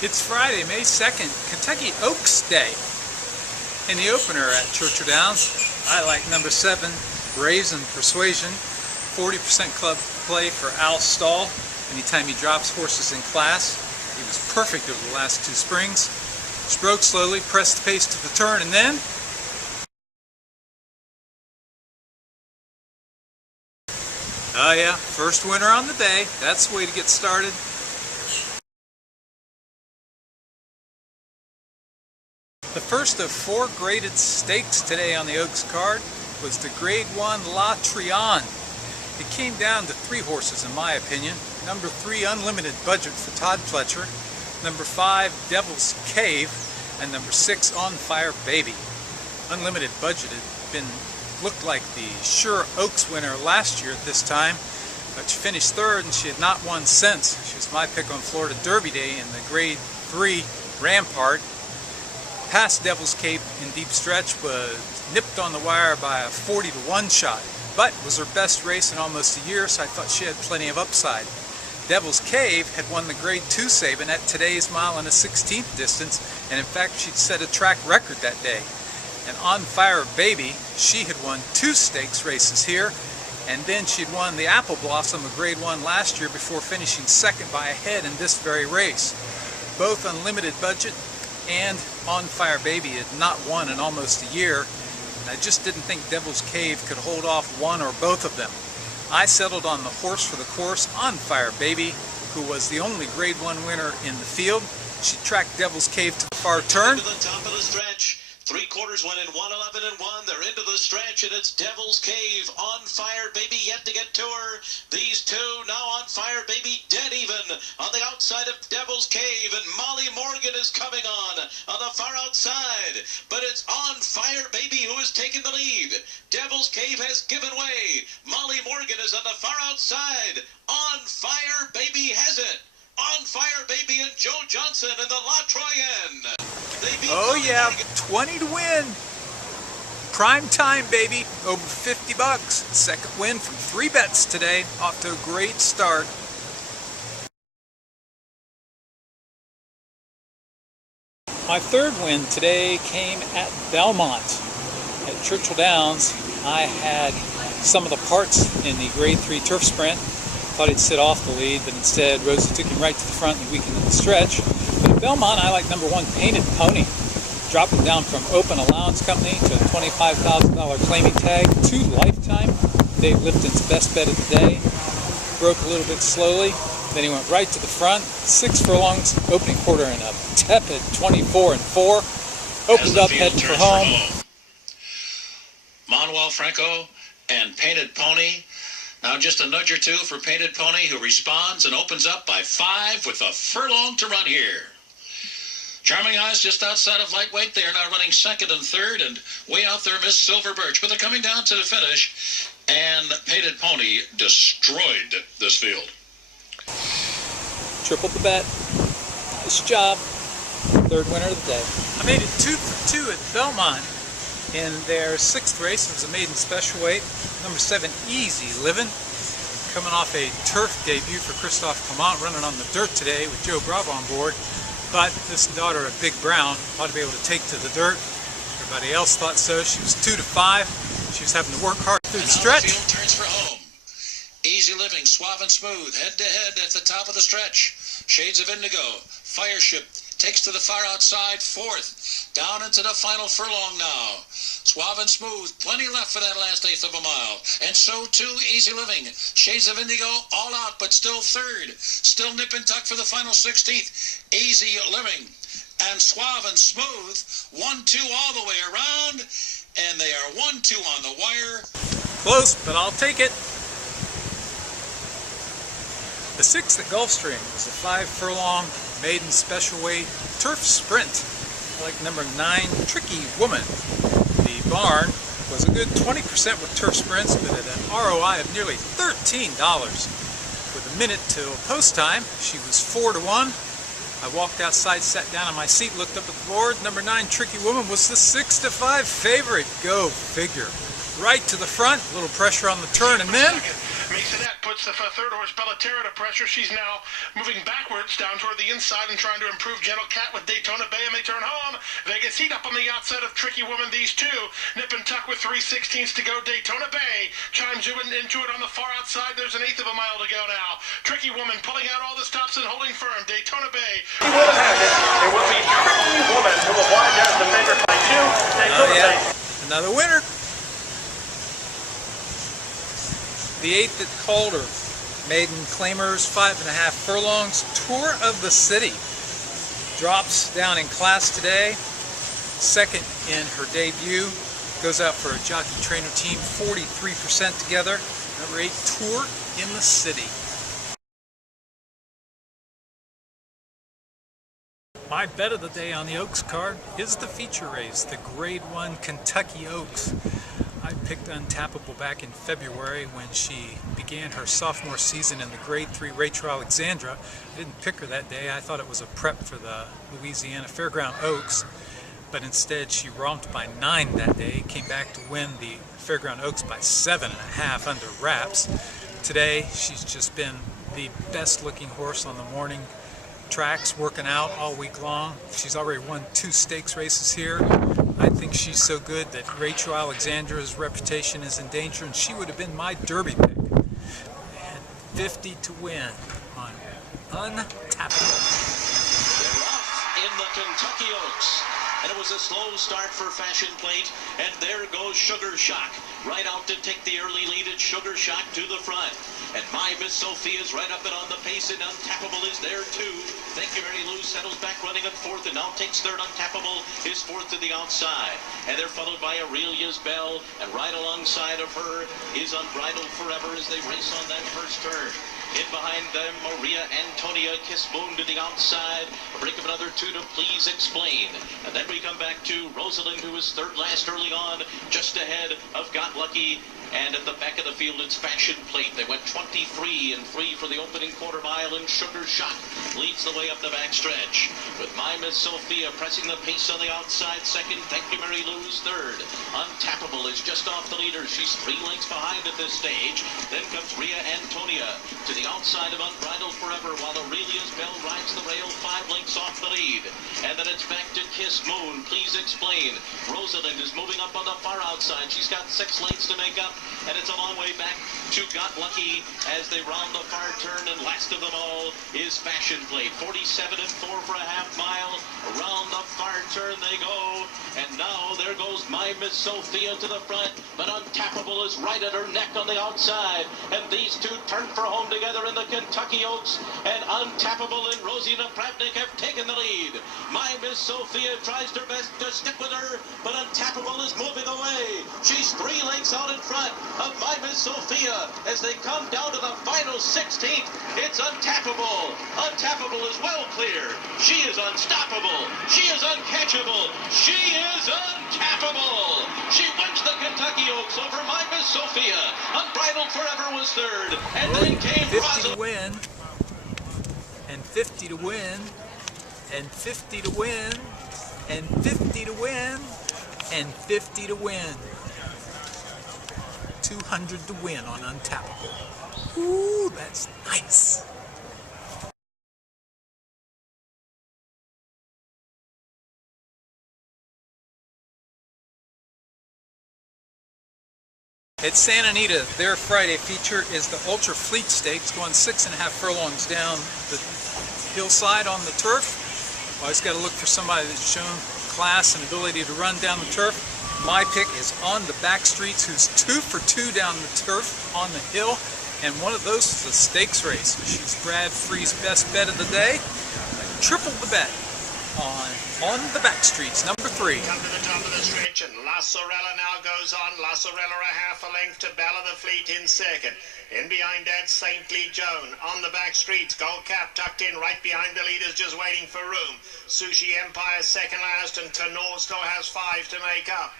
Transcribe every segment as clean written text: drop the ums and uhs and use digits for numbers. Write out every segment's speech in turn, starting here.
It's Friday, May 2nd, Kentucky Oaks Day. In the opener at Churchill Downs, I like number 7, Brazen Persuasion. 40% club play for Al Stahl. Anytime he drops horses in class, he was perfect over the last 2 springs. Spoke slowly, pressed the pace to the turn, and then oh yeah, first winner on the day. That's the way to get started. The first of 4 graded stakes today on the Oaks card was the Grade 1 La Trionne. It came down to 3 horses in my opinion. Number 3, Unlimited Budget for Todd Pletcher. Number 5, Devil's Cave. And number 6, On Fire Baby. Unlimited Budget had looked like the sure Oaks winner last year at this time, but she finished 3rd and she had not won since. She was my pick on Florida Derby Day in the Grade 3 Rampart. Past Devil's Cave in deep stretch was nipped on the wire by a 40-to-1 shot, but it was her best race in almost a year, so I thought she had plenty of upside. Devil's Cave had won the Grade 2 Sabin at today's mile and a 16th distance, and in fact she'd set a track record that day. And On Fire Baby, she had won 2 stakes races here, and then she'd won the Apple Blossom of Grade 1 last year before finishing 2nd by a head in this very race. Both Unlimited Budget and On Fire Baby had not won in almost a year, and I just didn't think Devil's Cave could hold off one or both of them. I settled on the horse for the course, On Fire Baby, who was the only Grade 1 winner in the field. She tracked Devil's Cave to the far turn. To the top of the stretch. 3/4 went in 1:11 and 1. They're into the stretch, and it's Devil's Cave. On Fire Baby yet to get to her. These two now On Fire Baby dead even on the outside of Devil's Cave, and Molly Morgan is coming on the far outside. But it's On Fire Baby who is taking the lead. Devil's Cave has given way. Molly Morgan is on the far outside. On Fire Baby has it. On Fire Baby and Joe Johnson and the La Trionne. Oh yeah, 20 to win. Prime time, baby. Over 50 bucks. Second win from 3 bets today. Off to a great start. My 3rd win today came at Belmont. At Churchill Downs, I had some of the parts in the Grade 3 Turf Sprint. Thought he'd sit off the lead, but instead Rosie took him right to the front and weakened the stretch. But at Belmont, I like number 1, Painted Pony. Dropping down from Open Allowance Company to a $25,000 claiming tag to Lifetime. Dave Lifton's best bet of the day. Broke a little bit slowly, then he went right to the front. 6 furlongs, opening quarter in a tepid 24 and 4. Opened up heading for home. Manuel Franco and Painted Pony. Now just a nudge or 2 for Painted Pony, who responds and opens up by 5 with a furlong to run here. Charming Eyes just outside of lightweight. They are now running 2nd and 3rd, and way out there Miss Silver Birch. But they're coming down to the finish, and Painted Pony destroyed this field. Tripled the bet. Nice job. 3rd winner of the day. I made it 2 for 2 at Belmont in their 6th race. It was a maiden special weight. Number 7, Easy Livin', coming off a turf debut for Christophe Clement, running on the dirt today with Joe Bravo on board. But this daughter of Big Brown ought to be able to take to the dirt. Everybody else thought so. She was 2 to 5. She was having to work hard through the stretch. The field turns for home. Easy Living, Suave and Smooth, head-to-head at the top of the stretch. Shades of Indigo, Fireship takes to the far outside, 4th. Down into the final furlong now. Suave and Smooth, plenty left for that last 1/8 of a mile. And so too, Easy Living. Shades of Indigo, all out, but still 3rd. Still nip and tuck for the final 16th. Easy Living and Suave and Smooth, 1-2 all the way around. And they are 1-2 on the wire. Close, but I'll take it. The 6th at Gulfstream was a 5 furlong maiden special weight turf sprint. I like number 9, Tricky Woman. The barn was a good 20% with turf sprints, but at an ROI of nearly $13. With a minute till post time, she was 4 to 1. I walked outside, sat down on my seat, looked up at the board. Number 9, Tricky Woman, was the 6 to 5 favorite. Go figure. Right to the front, a little pressure on the turn, and then Masonette puts the third horse Bellaterra to pressure. She's now moving backwards down toward the inside and trying to improve Gentle Cat with Daytona Bay, and they turn home. Vegas Heat up on the outside of Tricky Woman. These two nip and tuck with 3/16 to go. Daytona Bay chimes into it on the far outside. There's an eighth of a mile to go now. Tricky Woman pulling out all the stops and holding firm. Daytona Bay. He will have it. It will be Tricky Woman who will wind as the favorite by 2. Daytona Bay. Another winner. The 8th at Calder, maiden claimers 5.5 furlongs, Tour of the City. Drops down in class today. Second in her debut. Goes out for a jockey trainer team, 43% together. Number 8, Tour in the City. My bet of the day on the Oaks card is the feature race, the Grade 1 Kentucky Oaks. I picked Untappable back in February when she began her sophomore season in the Grade 3 Rachel Alexandra. I didn't pick her that day. I thought it was a prep for the Louisiana Fairground Oaks, but instead she romped by 9 that day, came back to win the Fairground Oaks by 7.5 under wraps. Today she's just been the best looking horse on the morning tracks, working out all week long. She's already won 2 stakes races here. I think she's so good that Rachel Alexandra's reputation is in danger, and she would have been my Derby pick. And 50 to win on Untappable. They're off in the Kentucky Oaks. And it was a slow start for Fashion Plate, and there goes Sugar Shock. Right out to take the early lead, at Sugar Shock to the front. And My Miss Sophia's right up and on the pace, and Untappable is there too. Thank You Mary Lou settles back running at 4th, and now takes 3rd. Untappable is 4th to the outside. And they're followed by Aurelia's Bell, and right alongside of her is Unbridled Forever as they race on that first turn. In behind them, Maria Antonia, Kiss Moon to the outside. A break of another 2 to Please Explain. And then we come back to Rosalind, who was 3rd last early on, just ahead of Got Lucky. And at the back of the field, it's Fashion Plate. They went 23 and 3 for the opening quarter mile, and Sugar Shock leads the way up the backstretch. With My Miss Sophia pressing the pace on the outside, 2nd. Thank You Mary Lou's 3rd. Untappable is just off the leader. She's 3 lengths behind at this stage. Then comes Ria Antonia to the outside of Unbridled Forever, while Aurelia's Bell rides the rail 5 lengths off the lead. And then it's back to Kiss Moon. Please Explain. Rosalind is moving up on the far outside. She's got 6 lengths to make up. And it's a long way back to Got Lucky as they round the far turn, and last of them all is Fashion Plate. 47 and 4 for a half mile. Around the far turn they go, and now there goes My Miss Sophia to the front, but Untappable is right at her neck on the outside, and these two turn for home together in the Kentucky Oaks, and Untappable and Rosina Pravnik have taken the lead. My Miss Sophia tries her best to stick with her, but Untappable is moving away. She's 3 lengths out in front of My Miss Sophia as they come down to the final 16th. It's Untappable. Untappable is well clear. She is unstoppable. She is uncatchable. She is untappable. She wins the Kentucky Oaks over My Miss Sophia. Unbridled Forever was 3rd, and then came 50 to win, and 50 to win, and 50 to win, and 50 to win, and 50 to win. 200 to win on Untappable. Ooh, that's nice. At Santa Anita, their Friday feature is the Ultra Fleet Stakes, going 6.5 furlongs down the hillside on the turf. Always got to look for somebody that's shown class and ability to run down the turf. My pick is On the Backstreets, who's 2 for 2 down the turf on the hill, and one of those is a stakes race. She's Brad Free's best bet of the day. I tripled the bet on the Backstreets, number 3. Come to the top of the stretch, and La Sorella now goes on. La Sorella a half a length to Bella the Fleet in 2nd. In behind that, Saintly Joan. On the back streets, Gold Cap tucked in right behind the leaders, just waiting for room. Sushi Empire 2nd last, and Tenorsto has 5 to make up.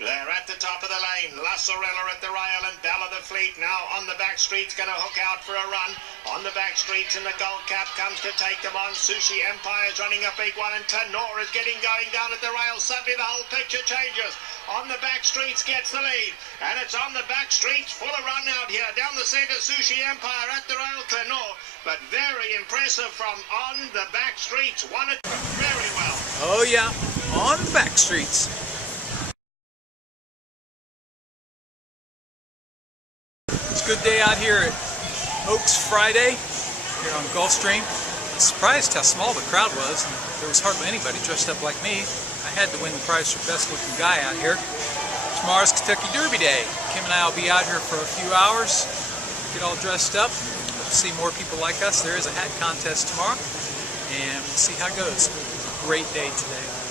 They're at the top of the lane. Lasorella at the rail and Bella the Fleet now on the back streets, going to hook out for a run. On the back streets and the Gold Cap comes to take them on. Sushi Empire's running a big one and Tenor is getting going down at the rail. Suddenly the whole picture changes. On the back streets gets the lead. And it's on the back streets full of run out here. Down the centre, Sushi Empire at the rail, Tenor. But very impressive from on the back streets. Won it very well. Oh yeah, on the back streets. It's a good day out here at Oaks Friday here on Gulfstream. I was surprised how small the crowd was. And there was hardly anybody dressed up like me. I had to win the prize for best looking guy out here. Tomorrow's Kentucky Derby Day. Kim and I will be out here for a few hours, get all dressed up, see more people like us. There is a hat contest tomorrow, and we'll see how it goes. Great day today.